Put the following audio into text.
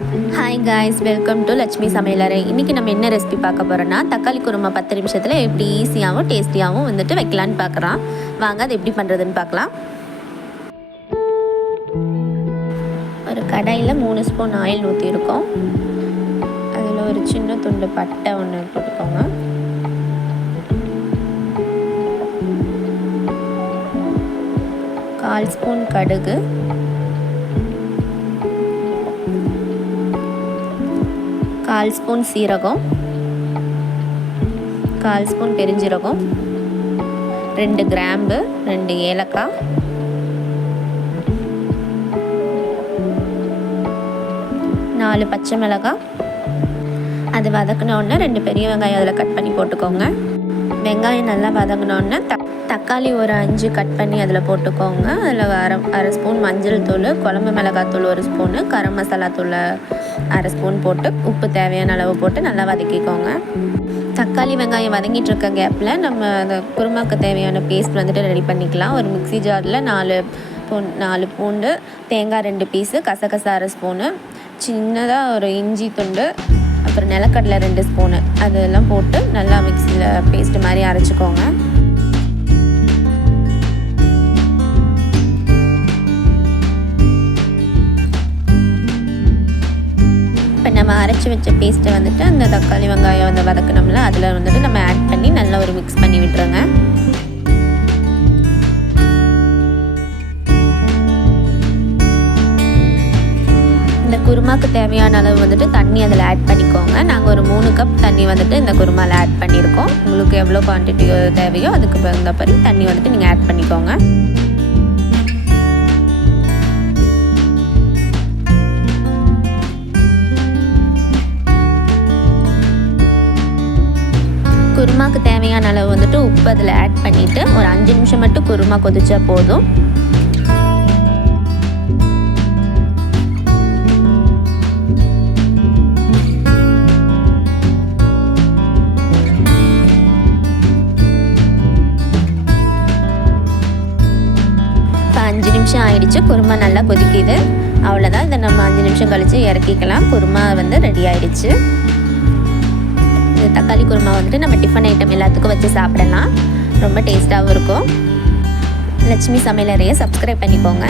Hi guys welcome to Lakshmi சமையலறை இன்றைக்கி நம்ம என்ன ரெசிபி பார்க்க போகிறோன்னா தக்காளி குருமா பத்து நிமிஷத்தில் எப்படி ஈஸியாகவும் டேஸ்டியாகவும் வந்துட்டு வைக்கலான்னு பார்க்குறோம். வாங்க அது எப்படி பண்ணுறதுன்னு பார்க்கலாம். ஒரு கடாயில் மூணு ஸ்பூன் ஆயில் ஊற்றிருக்கோம் அதில் ஒரு சின்ன துண்டு பட்டை ஒன்று போட்டுக்கோங்க கால் ஸ்பூன் கடுகு. கால் ஸ்பூன் சீரகம் கால் ஸ்பூன் பெருஞ்சீரகம் ரெண்டு கிராம்பு ரெண்டு ஏலக்காய் நாலு பச்சை மிளகாய். அது வதக்கினோடனே ரெண்டு பெரிய வெங்காயம் அதில் கட் பண்ணி போட்டுக்கோங்க. வெங்காயம் நல்லா வதங்கினோடனே த தக்காளி ஒரு அஞ்சு கட் பண்ணி அதில் போட்டுக்கோங்க. அதில் அரை அரை ஸ்பூன் மஞ்சள் தூள் குழம்பு மிளகாத்தூள் ஒரு ஸ்பூனு கரம் மசாலா தூளை அரை ஸ்பூன் போட்டு உப்பு தேவையான அளவு போட்டு நல்லா வதக்கிக்கோங்க. தக்காளி வெங்காயம் வதங்கிட்டு இருக்க கேப்பில் நம்ம அந்த குருமாக்கு தேவையான பேஸ்ட் வந்துட்டு ரெடி பண்ணிக்கலாம். ஒரு மிக்ஸி ஜாரில் நாலு பூ நாலு பூண்டு தேங்காய் ரெண்டு பீஸு கசகசா அரை ஸ்பூனு சின்னதாக ஒரு இஞ்சி துண்டு அப்புறம் நிலக்கடலை ரெண்டு ஸ்பூனு. அதெல்லாம் போட்டு நல்லா மிக்சியில் பேஸ்ட் மாதிரி அரைச்சிக்கோங்க. நம்ம அரைச்சி வச்ச பேஸ்ட்டை வந்துட்டு அந்த தக்காளி வெங்காயம் வந்து வதக்கணும்ல அதில் வந்துட்டு நம்ம ஆட் பண்ணி நல்லா ஒரு மிக்ஸ் பண்ணி விட்டுருங்க. இந்த குருமாக்கு தேவையான அளவு வந்துட்டு தண்ணி அதில் ஆட் பண்ணிக்கோங்க. நாங்கள் ஒரு மூணு கப் தண்ணி வந்துட்டு இந்த குருமாவில் ஆட் பண்ணியிருக்கோம் உங்களுக்கு எவ்வளோ குவான்டிட்டி தேவையோ அதுக்கு தகுந்தபடி தண்ணி வந்துட்டு நீங்கள் ஆட் பண்ணிக்கோங்க. குருமாக்கு தேவையான அளவு வந்துட்டு உப்பு அதில் ஆட் பண்ணிவிட்டு ஒரு அஞ்சு நிமிஷம் மட்டும் குருமா கொதிச்சா போதும். இப்போ அஞ்சு நிமிஷம் ஆயிடுச்சு குருமா நல்லா கொதிக்குது. அவ்வளோதான் இதை நம்ம அஞ்சு நிமிஷம் கழித்து இறக்கிக்கலாம். குருமா வந்து ரெடி ஆயிடுச்சு. இந்த தக்காளி குருமா வந்துட்டு நம்ம டிஃபன் ஐட்டம் எல்லாத்துக்கும் வச்சு சாப்பிடலாம். ரொம்ப டேஸ்ட்டாகவும் இருக்கும். லட்சுமி சமையலறையை சப்ஸ்கிரைப் பண்ணிக்கோங்க.